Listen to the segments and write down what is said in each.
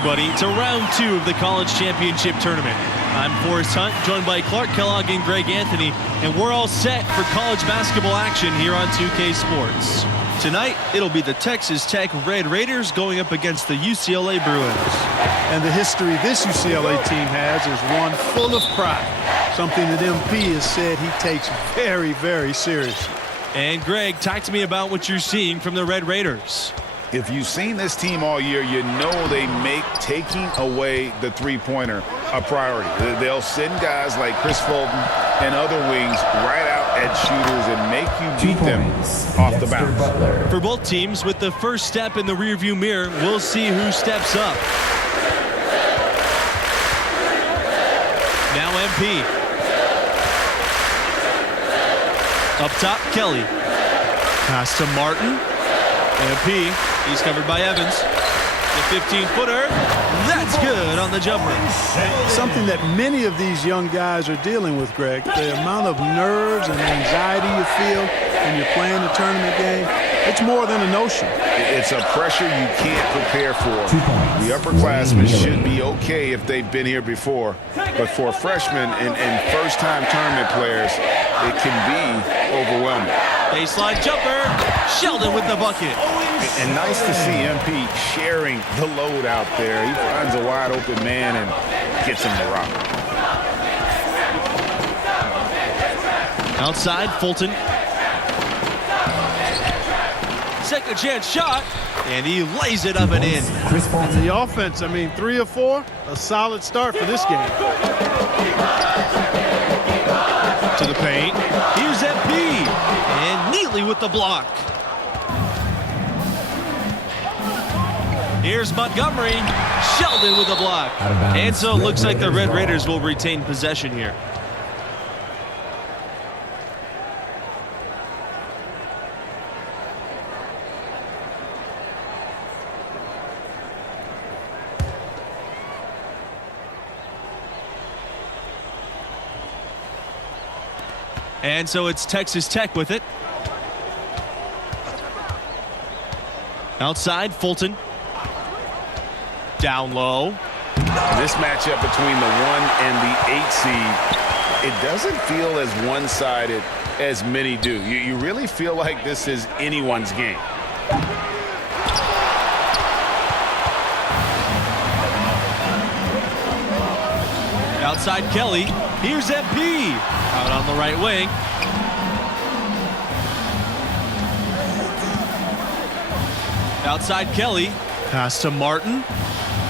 Everybody, it's round 2 of the College Championship Tournament. I'm Forrest Hunt, joined by Clark Kellogg and Greg Anthony, and we're all set for college basketball action here on 2K Sports. Tonight, it'll be the Texas Tech Red Raiders going up against the UCLA Bruins. And the history this UCLA team has is one full of pride, something that MP has said he takes very, very seriously. And Greg, talk to me about what you're seeing from the Red Raiders. If you've seen this team all year, you know they make taking away the three-pointer a priority. They'll send guys like Chris Fulton and other wings right out at shooters and make you beat them off the bounce. For both teams, with the first step in the rearview mirror, we'll see who steps up. Now MP. Up top, Kelly. Pass to Martin. MP, he's covered by Evans. The 15-footer, that's good on the jumper. Something that many of these young guys are dealing with, Greg. The amount of nerves and anxiety you feel when you're playing a tournament game, it's more than a notion. It's a pressure you can't prepare for. The upperclassmen should be okay if they've been here before, but for freshmen and first-time tournament players, it can be overwhelming. Baseline jumper, Sheldon with the bucket. And nice to see MP sharing the load out there. He finds a wide open man and gets him to rock. Outside, Fulton. Second chance shot, and he lays it up and in. And the offense, I mean, 3 of 4, a solid start for this game. To the paint, here's MP, and Neely with the block. Here's Montgomery, Sheldon with the block. And so it looks like the Red Raiders will retain possession here. And so it's Texas Tech with it. Outside, Fulton. Down low. This matchup between the 1 and the 8 seed, it doesn't feel as one-sided as many do. You really feel like this is anyone's game. Outside Kelly. Here's MP. Out on the right wing. Outside Kelly. Pass to Martin.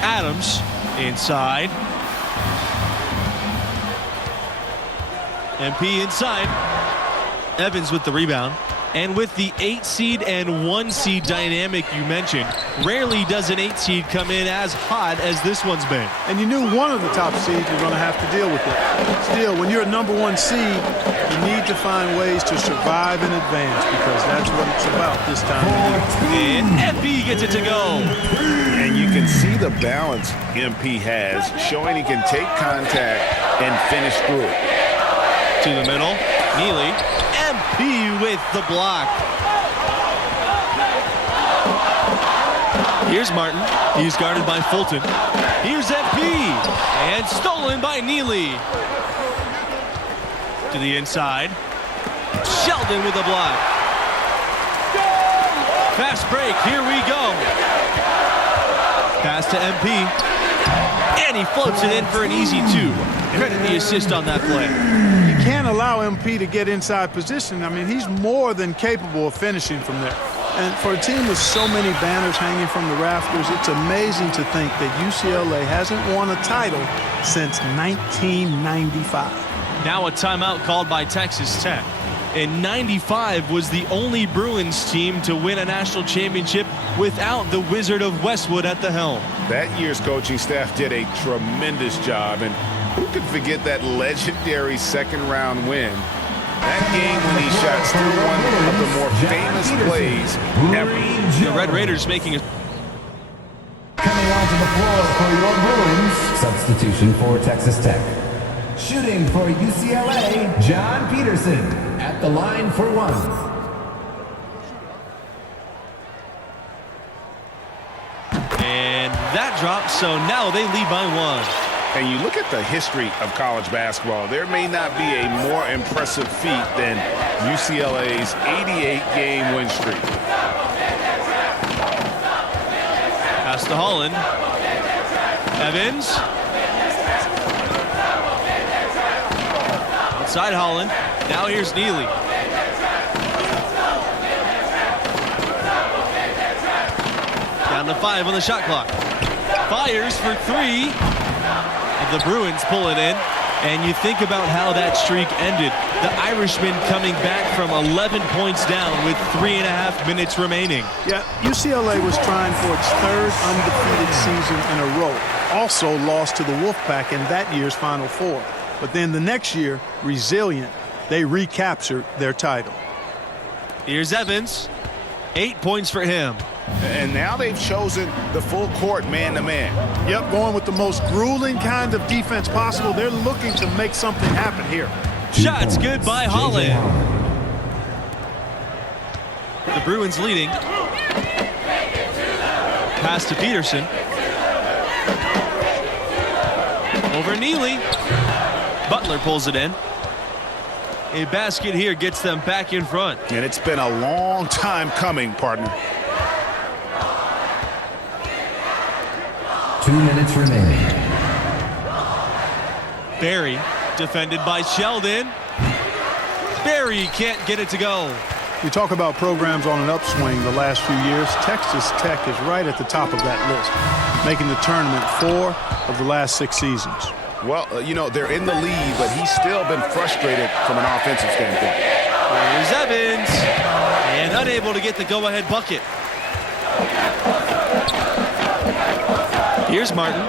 Adams inside. MP inside. Evans with the rebound. And with the 8 seed and 1 seed dynamic you mentioned, rarely does an 8 seed come in as hot as this one's been. And you knew one of the top seeds were going to have to deal with it. Still, when you're a number 1 seed, you need to find ways to survive in advance because that's what it's about this time of year. And MP gets it to go. And you can see the balance MP has, showing he can take contact and finish through it. To the middle, Neely. MP with the block. Here's Martin. He's guarded by Fulton. Here's MP. And stolen by Neely. To the inside. Sheldon with the block. Fast break. Here we go. Pass to MP. And he floats it in for an easy 2. Credit the assist on that play. You can't allow MP to get inside position. I mean, he's more than capable of finishing from there. And for a team with so many banners hanging from the rafters, it's amazing to think that UCLA hasn't won a title since 1995. Now a timeout called by Texas Tech. And 95 was the only Bruins team to win a national championship without the Wizard of Westwood at the helm. That year's coaching staff did a tremendous job, and who could forget that legendary second-round win? That game when he shot still one of the more famous plays ever. The Red Raiders making a... Coming onto the floor for your Bruins. Substitution for Texas Tech. Shooting for UCLA, John Peterson at the line for 1. And that drop, so now they lead by 1. And you look at the history of college basketball, there may not be a more impressive feat than UCLA's 88-game win streak. Pass to Holland. Evans. Outside Holland. Now here's Neely. Down to 5 on the shot clock. Fires for 3. The Bruins pull it in. And you think about how that streak ended. The Irishman coming back from 11 points down with 3.5 minutes remaining. Yeah, UCLA was trying for its 3rd undefeated season in a row. Also lost to the Wolfpack in that year's Final Four. But then the next year, resilient, they recaptured their title. Here's Evans. 8 points for him. And now they've chosen the full court man-to-man. Yep, going with the most grueling kind of defense possible. They're looking to make something happen here. Shots good by Holland. The Bruins leading. Pass to Peterson. Over Neely. Butler pulls it in. A basket here gets them back in front. And it's been a long time coming, partner. 2 minutes remaining. Barry defended by Sheldon. Barry can't get it to go. We talk about programs on an upswing the last few years. Texas Tech is right at the top of that list, making the tournament 4 of the last 6 seasons. Well, you know, they're in the lead, but he's still been frustrated from an offensive standpoint. Here's Evans. And unable to get the go-ahead bucket. Here's Martin.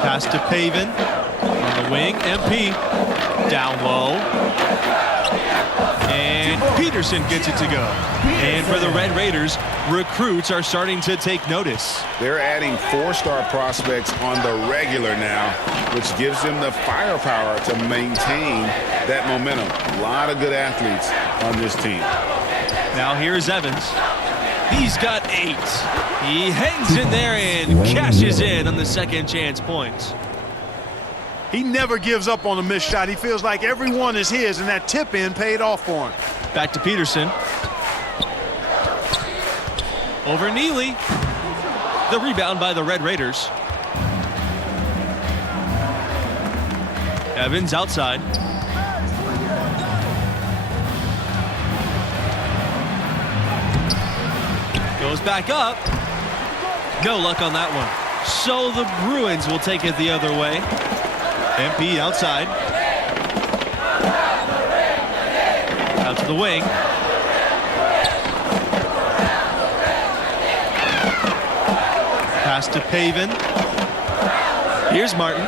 Pass to Pavin. On the wing, MP. Down low. And Peterson gets it to go. And for the Red Raiders, recruits are starting to take notice. They're adding 4-star prospects on the regular now, which gives them the firepower to maintain that momentum. A lot of good athletes on this team. Now here's Evans. He's got 8. He hangs in there and cashes in on the second chance points. He never gives up on a missed shot. He feels like every one is his, and that tip-in paid off for him. Back to Peterson. Over Neely. The rebound by the Red Raiders. Evans outside. Goes back up. No luck on that one. So the Bruins will take it the other way. MP outside. Out to the wing. Pass to Pavin. Here's Martin.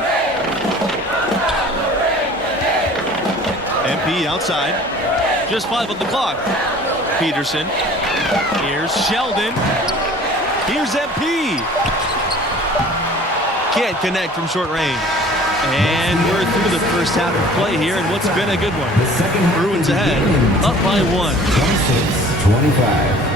MP outside. Just 5 on the clock. Peterson. Here's Sheldon. Here's MP. Can't connect from short range. And we're through the first half of play here, and what's been a good one. The second half Bruins is ahead, beginning. up by 1. 26-25.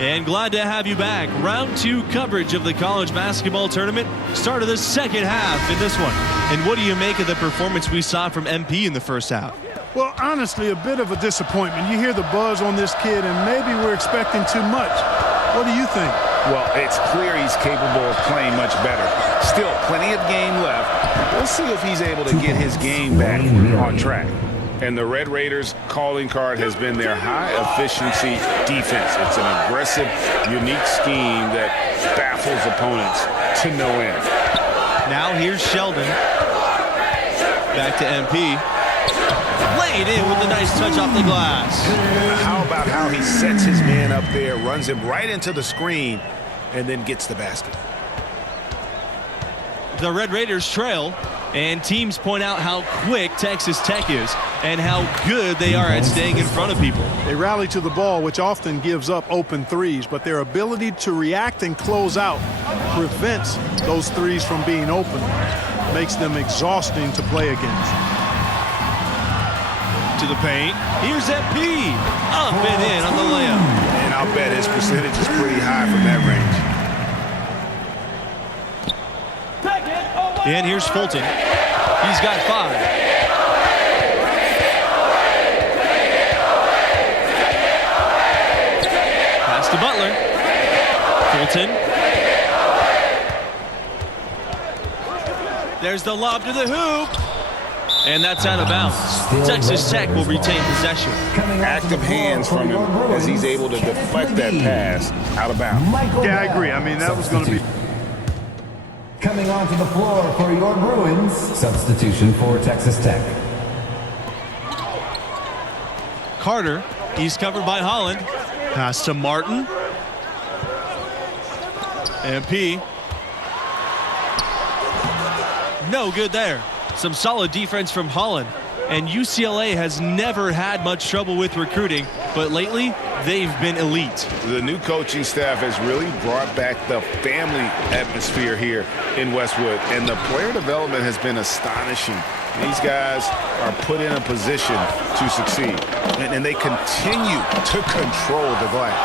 And glad to have you back. Round 2 coverage of the college basketball tournament. Start of the second half in this one. And what do you make of the performance we saw from MP in the first half? Well, honestly, a bit of a disappointment. You hear the buzz on this kid, and maybe we're expecting too much. What do you think? Well, it's clear he's capable of playing much better. Still, plenty of game left. We'll see if he's able to get his game back on track. And the Red Raiders' calling card has been their high-efficiency defense. It's an aggressive, unique scheme that baffles opponents to no end. Now here's Sheldon. Back to MP. Laid in with a nice touch off the glass. How about how he sets his man up there, runs him right into the screen, and then gets the basket. The Red Raiders trail And teams point out how quick Texas Tech is and how good they are at staying in front of people. They rally to the ball, which often gives up open threes, but their ability to react and close out prevents those threes from being open. Makes them exhausting to play against. To the paint. Here's MP. Up and in on the layup. And I'll bet his percentage is pretty high from that range. And here's Fulton. He's got 5. Pass to Butler. Fulton. There's the lob to the hoop. And that's out of bounds. Texas Tech will retain possession. Active hands from him as he's able to deflect that pass out of bounds. Yeah, I agree. I mean, that was going to be... Coming onto the floor for your Bruins, substitution for Texas Tech. Carter, he's covered by Holland. Pass to Martin. MP. No good there. Some solid defense from Holland. And UCLA has never had much trouble with recruiting, but lately they've been elite. The new coaching staff has really brought back the family atmosphere here in Westwood, and the player development has been astonishing. These guys are put in a position to succeed, and they continue to control the glass.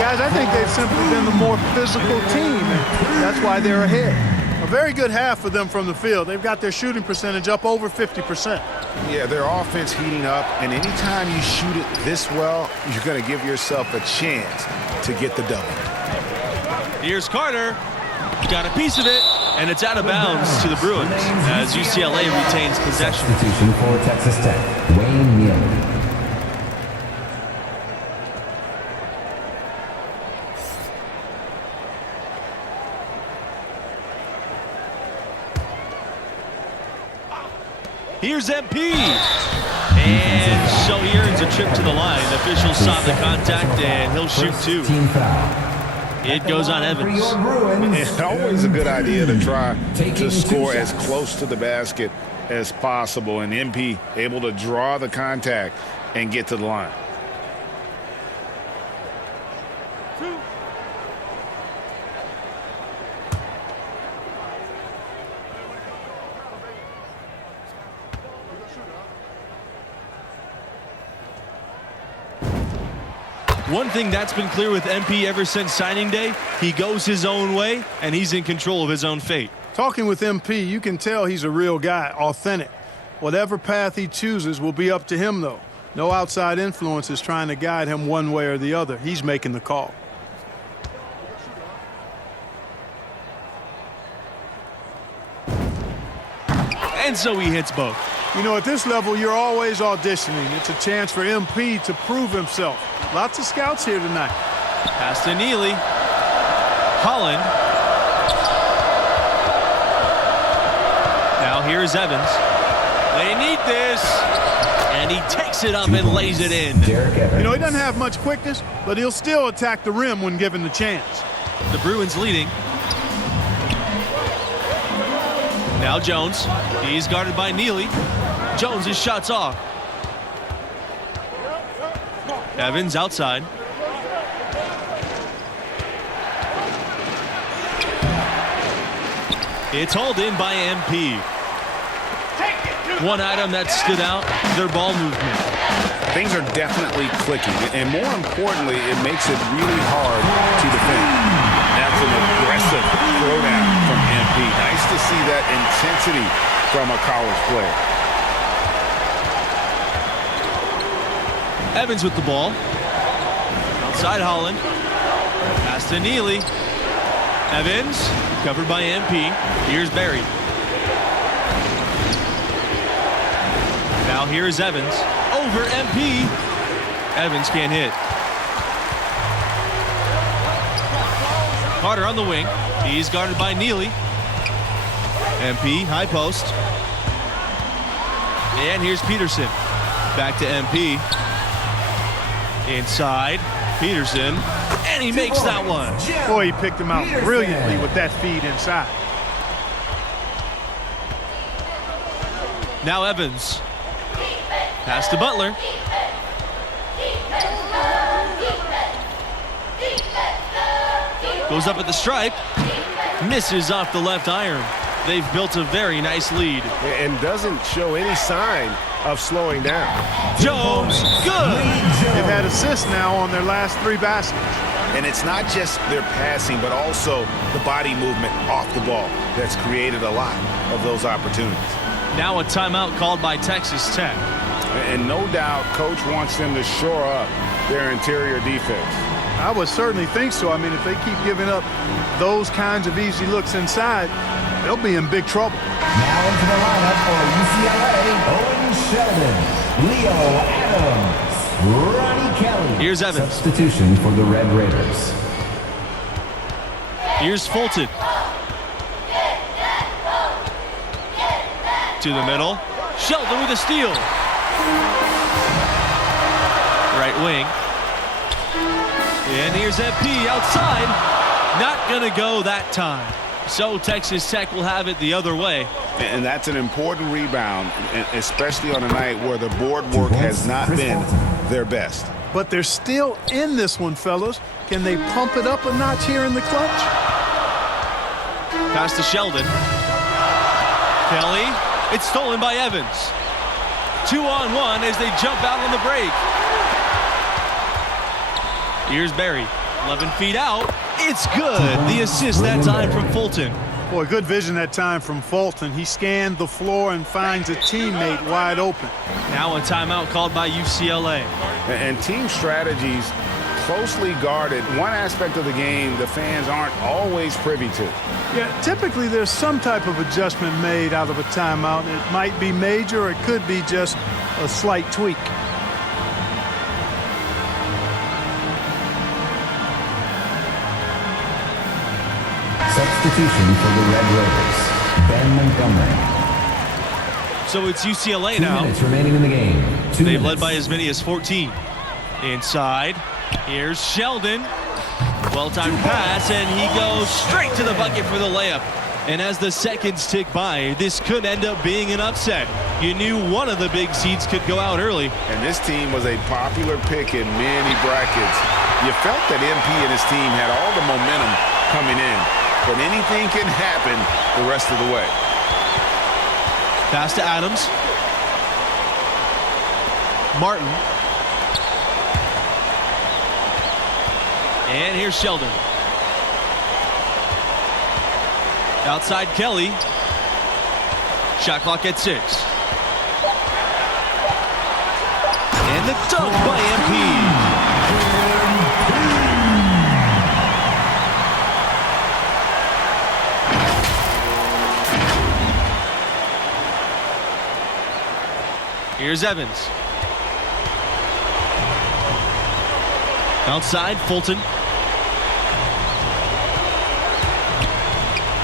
Guys, I think they've simply been the more physical team, and that's why they're ahead. A very good half for them from the field. They've got their shooting percentage up over 50%. Yeah, their offense heating up, and anytime you shoot it this well, you're going to give yourself a chance to get the double. Here's Carter. Got a piece of it, and it's out of bounds to the Bruins as UCLA retains possession. Substitution for Texas Tech, Wayne Neal. Here's MP. And so he earns a trip to the line. The officials saw the contact, and he'll shoot 2. It goes on Evans. It's always a good idea to try to score as close to the basket as possible, and MP able to draw the contact and get to the line. One thing that's been clear with MP ever since signing day, he goes his own way, and he's in control of his own fate. Talking with MP, you can tell he's a real guy, authentic. Whatever path he chooses will be up to him, though. No outside influence is trying to guide him one way or the other. He's making the call. And so he hits both. You know, at this level, you're always auditioning. It's a chance for MP to prove himself. Lots of scouts here tonight. Pass to Neely. Holland. Now here's Evans. They need this. And he takes it up and lays it in. You know, he doesn't have much quickness, but he'll still attack the rim when given the chance. The Bruins leading. Now Jones. He's guarded by Neely. Jones, his shot's off. Evans outside. It's hauled in by MP. One item that stood out, their ball movement. Things are definitely clicking, and more importantly, it makes it really hard to defend. That's an aggressive throwdown from MP. Nice to see that intensity from a college player. Evans with the ball. Outside Holland. Pass to Neely. Evans, covered by MP. Here's Barry. Now here's Evans. Over MP. Evans can't hit. Carter on the wing. He's guarded by Neely. MP, high post. And here's Peterson. Back to MP. Inside, Peterson, and he makes that one. Boy, he picked him out brilliantly with that feed inside. Now Evans. Pass to Butler. Goes up at the stripe. Misses off the left iron. They've built a very nice lead. And doesn't show any sign of slowing down. Jones, good. They've had assists now on their last 3 baskets. And it's not just their passing, but also the body movement off the ball that's created a lot of those opportunities. Now a timeout called by Texas Tech. And no doubt, Coach wants them to shore up their interior defense. I would certainly think so. I mean, if they keep giving up those kinds of easy looks inside, they'll be in big trouble. Now into the lineup for UCLA, Owen Sheldon, Leo Adams, Ronnie Kelly. Here's Evans. Substitution for the Red Raiders. Here's Fulton. To the middle. Sheldon with a steal. Right wing. And here's MP outside. Not going to go that time. So Texas Tech will have it the other way. And that's an important rebound, especially on a night where the board work has not been their best. But they're still in this one, fellas. Can they pump it up a notch here in the clutch? Pass to Sheldon. Kelly. It's stolen by Evans. 2-on-1 as they jump out on the break. Here's Barry. 11 feet out. It's good. The assist that time from Fulton. Boy, good vision that time from Fulton. He scanned the floor and finds a teammate wide open. Now a timeout called by UCLA. And team strategies closely guarded. One aspect of the game the fans aren't always privy to. Yeah, typically there's some type of adjustment made out of a timeout. It might be major, or it could be just a slight tweak. Substitution for the Red Raiders, Ben Montgomery. So it's UCLA 2 now. minutes remaining in the game. 2 They've minutes. led by as many as 14. Inside. Here's Sheldon. Well-timed pass, and he goes straight to the bucket for the layup. And as the seconds tick by, this could end up being an upset. You knew one of the big seeds could go out early. And this team was a popular pick in many brackets. You felt that MP and his team had all the momentum coming in. But anything can happen the rest of the way. Pass to Adams. Martin. And here's Sheldon. Outside Kelly. Shot clock at 6. And the dunk by MP. Here's Evans. Outside, Fulton.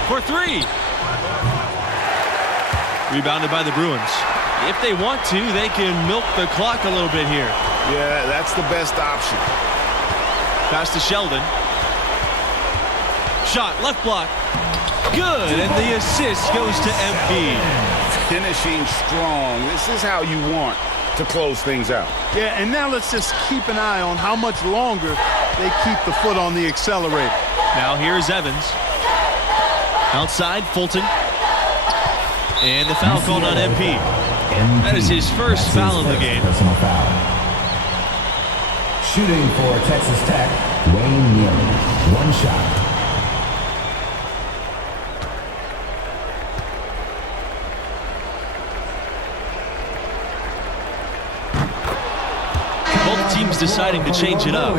For 3. Rebounded by the Bruins. If they want to, they can milk the clock a little bit here. Yeah, that's the best option. Pass to Sheldon. Shot, left block. Good, and the assist goes to MP. Finishing strong. This is how you want to close things out. Yeah, and now let's just keep an eye on how much longer they keep the foot on the accelerator. Now here's Evans. Outside, Fulton. And the foul called on MP. That is his first foul of the game. Personal foul. Shooting for Texas Tech, Wayne Neely. 1 shot. Both teams deciding to change it up.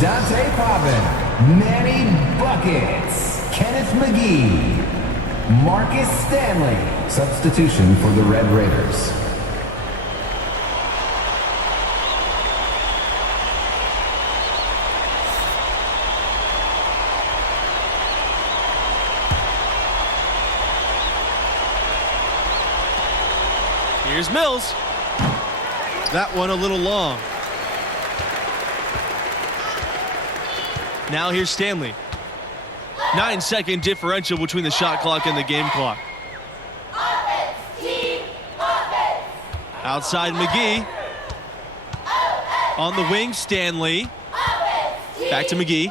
Dante Pavin, Manny Buckets, Kenneth McGee, Marcus Stanley. Substitution for the Red Raiders. Here's Mills. That one a little long. Now here's Stanley. 9-second differential between the shot clock and the game clock. Offense, team, offense. Outside McGee. On the wing, Stanley. Back to McGee.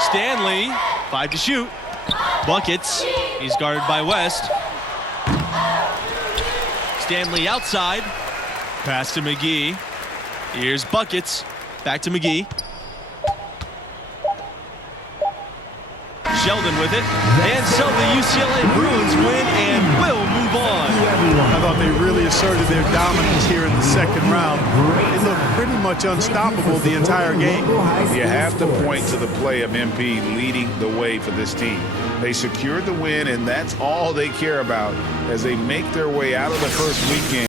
Stanley, 5 to shoot. Buckets. He's guarded by West. Stanley outside. Pass to McGee. Here's Buckets. Back to McGee. Sheldon with it. And so the UCLA Bruins win and will move on. I thought they really asserted their dominance here in the second round. They looked pretty much unstoppable the entire game. You have to point to the play of MP leading the way for this team. They secured the win, and that's all they care about as they make their way out of the first weekend.